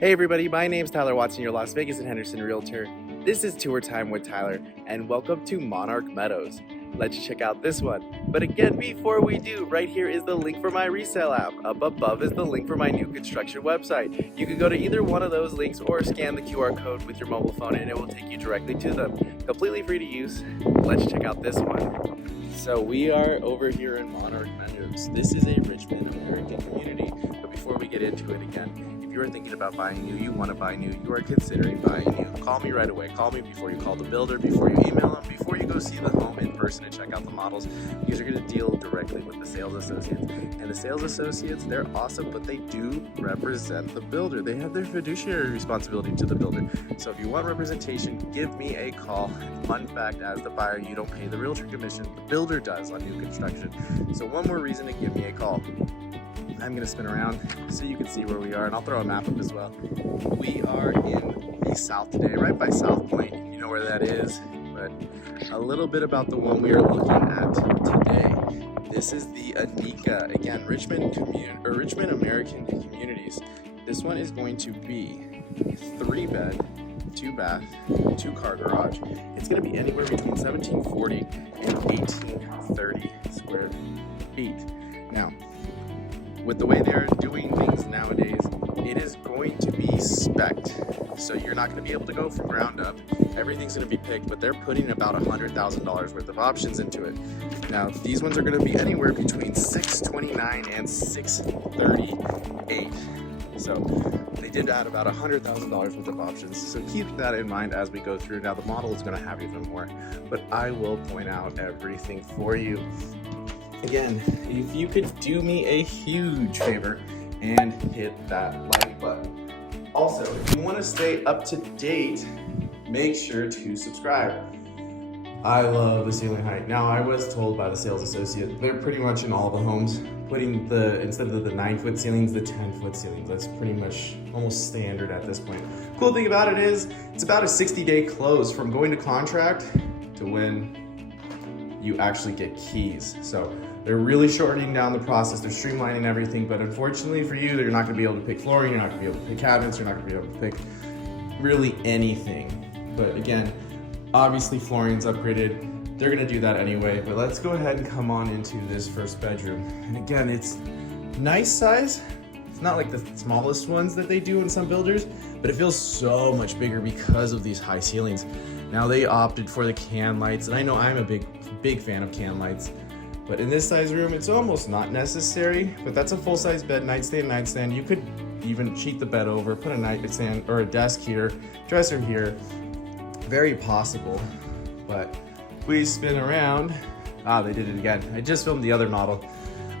Hey everybody, my name's Tyler Watson, your Las Vegas and Henderson Realtor. This is Tour Time with Tyler, and welcome to Monarch Meadows. Let's check out this one. But again, before we do, right here is the link for my resale app. Up above is the link for my new construction website. You can go to either one of those links or scan the QR code with your mobile phone and it will take you directly to them. Completely free to use. Let's check out this one. So we are over here in Monarch Meadows. This is a Richmond American community. But before we get into it again, if you are thinking about buying new, you want to buy new, you are considering buying new, call me right away. Call me before you call the builder, before you email them, before you go see the home in person and check out the models, because you're going to deal directly with the sales associates. And the sales associates, they're awesome, but they do represent the builder. They have their fiduciary responsibility to the builder. So if you want representation, give me a call. Fun fact, as the buyer, you don't pay the realtor commission. The builder does on new construction. So one more reason to give me a call. I'm going to spin around so you can see where we are, and I'll throw a map up as well. We are in the south today, right by South Point. You know where that is, but a little bit about the one we are looking at today. This is the Anika, again, Richmond American Communities. This one is going to be 3-bed, 2-bath, 2-car garage. It's going to be anywhere between 1740 and 1830 square feet. Now, with the way they're doing things nowadays, it is going to be spec'd. So you're not going to be able to go from ground up. Everything's going to be picked, but they're putting about $100,000 worth of options into it. Now, these ones are going to be anywhere between $629 and $638. So they did add about $100,000 worth of options. So keep that in mind as we go through. Now, the model is going to have even more, but I will point out everything for you. Again, if you could do me a huge favor and hit that like button. Also, if you want to stay up to date, make sure to subscribe. I love the ceiling height. Now, I was told by the sales associate, they're pretty much in all the homes, putting instead of the 9-foot ceilings, the 10-foot ceilings. That's pretty much almost standard at this point. Cool thing about it is, it's about a 60-day close from going to contract to when you actually get keys. So they're really shortening down the process. They're streamlining everything, but unfortunately for you, you're not gonna be able to pick flooring, you're not gonna be able to pick cabinets, you're not gonna be able to pick really anything. But again, obviously flooring's upgraded. They're gonna do that anyway, but let's go ahead and come on into this first bedroom. And again, it's nice size. It's not like the smallest ones that they do in some builders, but it feels so much bigger because of these high ceilings. Now they opted for the can lights, and I know I'm a big fan of can lights, but in this size room, it's almost not necessary, but that's a full-size bed, nightstand. You could even cheat the bed over, put a nightstand or a desk here, dresser here, very possible. But we spin around. They did it again. I just filmed the other model.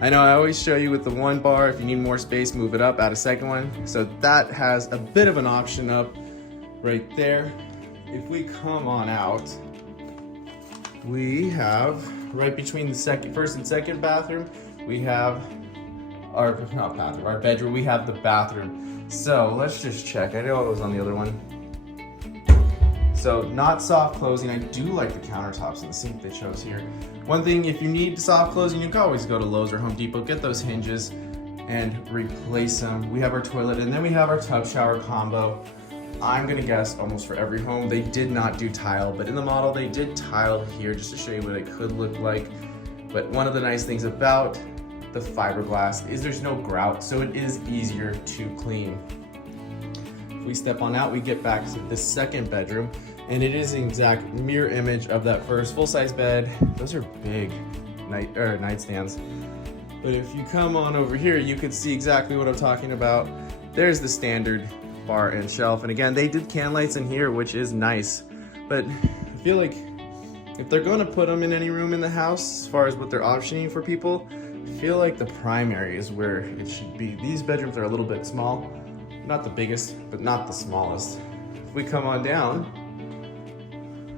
I know I always show you with the one bar, if you need more space, move it up, add a second one. So that has a bit of an option up right there. If we come on out, we have right between the first and second bathroom, we have our bedroom, we have the bathroom. So let's just check. I know it was on the other one. So not soft closing. I do like the countertops and the sink they chose here. One thing, if you need soft closing, you can always go to Lowe's or Home Depot, get those hinges and replace them. We have our toilet, and then we have our tub shower combo. I'm gonna guess almost for every home. They did not do tile, but in the model they did tile here just to show you what it could look like. But one of the nice things about the fiberglass is there's no grout, so it is easier to clean. If we step on out, we get back to the second bedroom, and it is an exact mirror image of that first full-size bed. Those are big nightstands. But if you come on over here, you can see exactly what I'm talking about. There's the standard bar and shelf, and again, they did can lights in here, which is nice. But I feel like if they're going to put them in any room in the house, as far as what they're optioning for people, I feel like the primary is where it should be. These bedrooms are a little bit small, not the biggest, but not the smallest. If we come on down,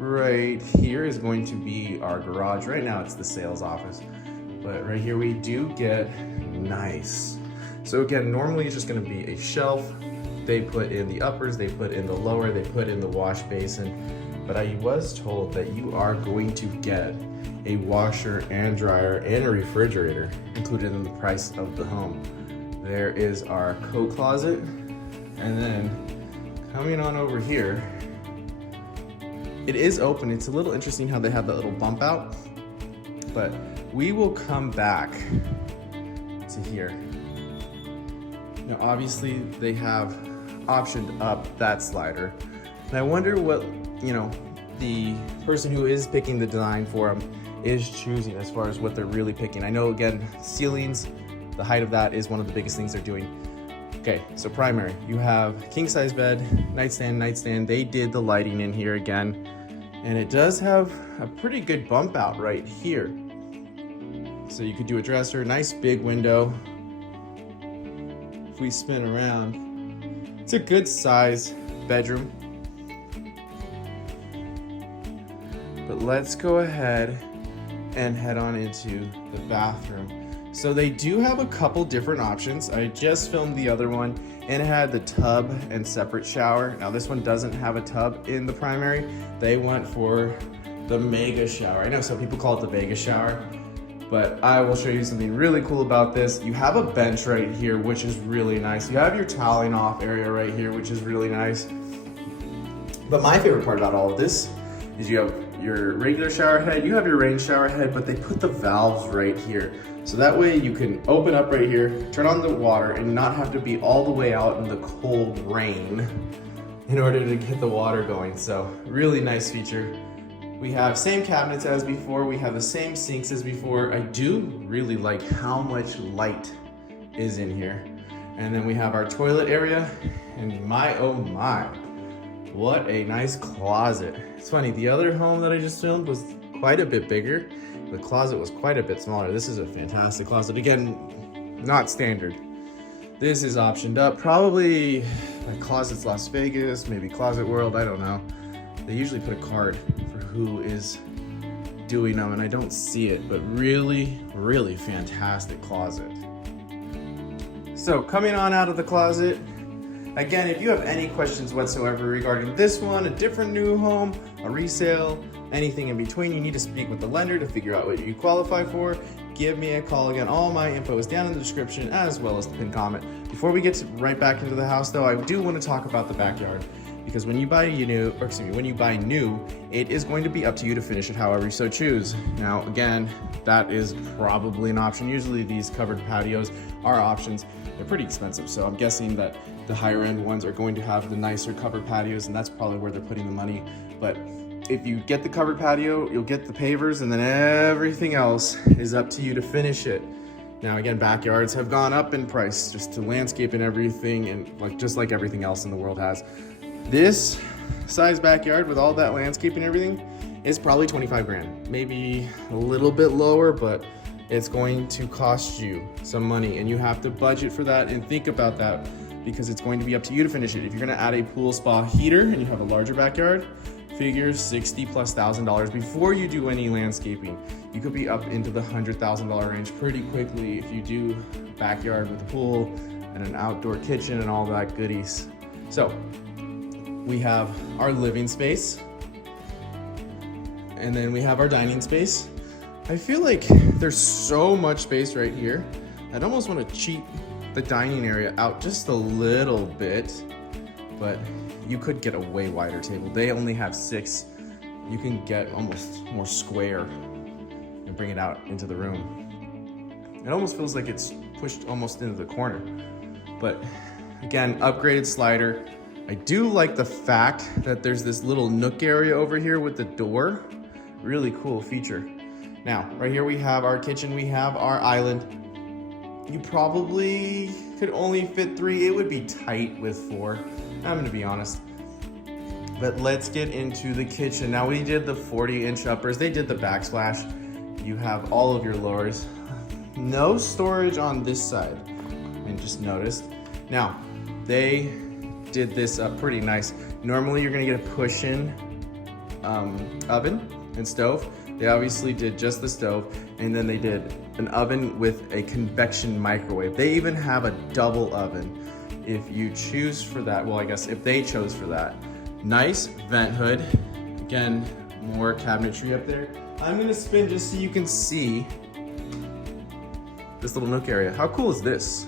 right here is going to be our garage. Right now it's the sales office, but right here we do get nice. So again, normally it's just going to be a shelf. They put in the uppers, they put in the lower, they put in the wash basin. But I was told that you are going to get a washer and dryer and a refrigerator included in the price of the home. There is our coat closet, And then coming on over here, it is open. It's a little interesting how they have that little bump out, but we will come back to here. Now, obviously they have optioned up that slider. And I wonder what, the person who is picking the design for them is choosing as far as what they're really picking. I know, again, ceilings, the height of that is one of the biggest things they're doing. Okay, so primary, you have king size bed, nightstand. They did the lighting in here again, and it does have a pretty good bump out right here. So you could do a dresser, nice big window. If we spin around, it's a good size bedroom. But let's go ahead and head on into the bathroom. So they do have a couple different options. I just filmed the other one and it had the tub and separate shower. Now this one doesn't have a tub in the primary. They went for the mega shower. I know some people call it the Vegas shower, but I will show you something really cool about this. You have a bench right here, which is really nice. You have your toweling off area right here, which is really nice. But my favorite part about all of this is you have your regular shower head, you have your rain shower head, but they put the valves right here. So that way you can open up right here, turn on the water, and not have to be all the way out in the cold rain in order to get the water going. So really nice feature. We have same cabinets as before. We have the same sinks as before. I do really like how much light is in here. And then we have our toilet area, and my, oh my, what a nice closet. It's funny, the other home that I just filmed was quite a bit bigger. The closet was quite a bit smaller. This is a fantastic closet. Again, not standard. This is optioned up. Probably like Closets Las Vegas, maybe Closet World, I don't know. They usually put a card for who is doing them, and I don't see it, but really, really fantastic closet. So coming on out of the closet, again, if you have any questions whatsoever regarding this one, a different new home, a resale, anything in between, you need to speak with the lender to figure out what you qualify for, give me a call. Again, all my info is down in the description as well as the pinned comment. Before we get right back into the house though, I do want to talk about the backyard, because when you buy new, it is going to be up to you to finish it however you so choose. Now, again, that is probably an option. Usually these covered patios are options. They're pretty expensive, so I'm guessing that the higher end ones are going to have the nicer covered patios, and that's probably where they're putting the money. But if you get the covered patio, you'll get the pavers, and then everything else is up to you to finish it. Now again, backyards have gone up in price just to landscape and everything, and just like everything else in the world has. This size backyard with all that landscape and everything is probably 25 grand, maybe a little bit lower, but it's going to cost you some money, and you have to budget for that and think about that, because it's going to be up to you to finish it. If you're gonna add a pool spa heater and you have a larger backyard, figure $60,000+ before you do any landscaping. You could be up into the $100,000 range pretty quickly if you do backyard with a pool and an outdoor kitchen and all that goodies. So we have our living space, and then we have our dining space. I feel like there's so much space right here. I'd almost want to cheat the dining area out just a little bit, but you could get a way wider table. They only have 6. You can get almost more square and bring it out into the room. It almost feels like it's pushed almost into the corner. But again, upgraded slider. I do like the fact that there's this little nook area over here with the door. Really cool feature. Now, right here we have our kitchen, we have our island. You probably could only fit 3. It would be tight with 4. I'm gonna be honest. But let's get into the kitchen. Now we did the 40-inch uppers. They did the backsplash. You have all of your lowers. No storage on this side, I just noticed. Now, they did this up pretty nice. Normally you're gonna get a push-in oven and stove. They obviously did just the stove, and then they did an oven with a convection microwave. They even have a double oven if you choose for that. Well, I guess if they chose for that. Nice vent hood. Again, more cabinetry up there. I'm gonna spin just so you can see this little nook area. How cool is this?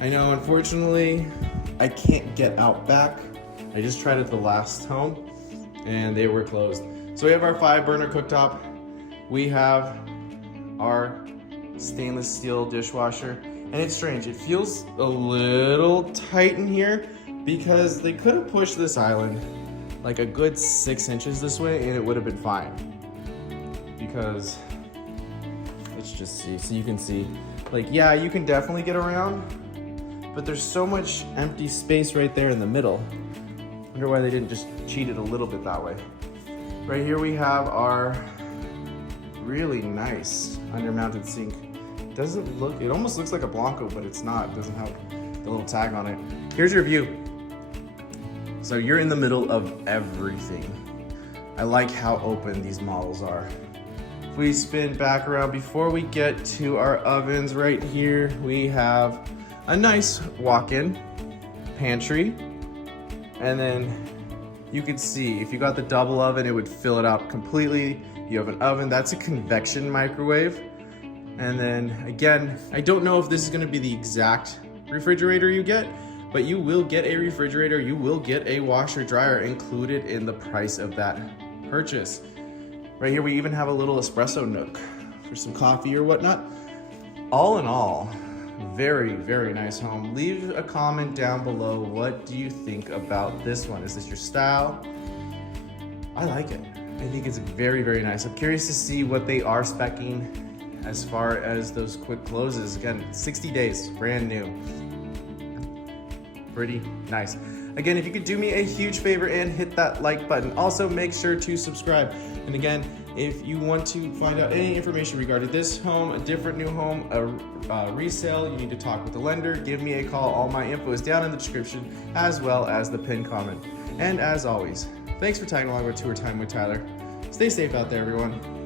I know, unfortunately, I can't get out back. I just tried it the last home and they were closed. So we have our 5-burner cooktop. We have our stainless steel dishwasher. And it's strange, it feels a little tight in here because they could have pushed this island like a good 6 inches this way and it would have been fine. Because, let's just see, so you can see, like, yeah, you can definitely get around, but there's so much empty space right there in the middle. I wonder why they didn't just cheat it a little bit that way. Right here we have our really nice undermounted sink. Doesn't look, it almost looks like a Blanco, but it's not. It doesn't have the little tag on it. Here's your view. So you're in the middle of everything. I like how open these models are. If we spin back around, before we get to our ovens, right here we have a nice walk-in pantry. And then you can see, if you got the double oven, it would fill it out completely. You have an oven, that's a convection microwave. And then again, I don't know if this is gonna be the exact refrigerator you get, but you will get a refrigerator, you will get a washer dryer included in the price of that purchase. Right here, we even have a little espresso nook for some coffee or whatnot. All in all, very, very nice home. Leave a comment down below. What do you think about this one? Is this your style? I like it. I think it's very, very nice. I'm curious to see what they are speccing as far as those quick closes. Again, 60 days, brand new. Pretty nice. Again, if you could do me a huge favor and hit that like button. Also, make sure to subscribe. And again, if you want to find out any information regarding this home, a different new home, a resale, you need to talk with the lender, give me a call. All my info is down in the description, as well as the pinned comment. And as always, thanks for tagging along with Tour Time with Tyler. Stay safe out there, everyone.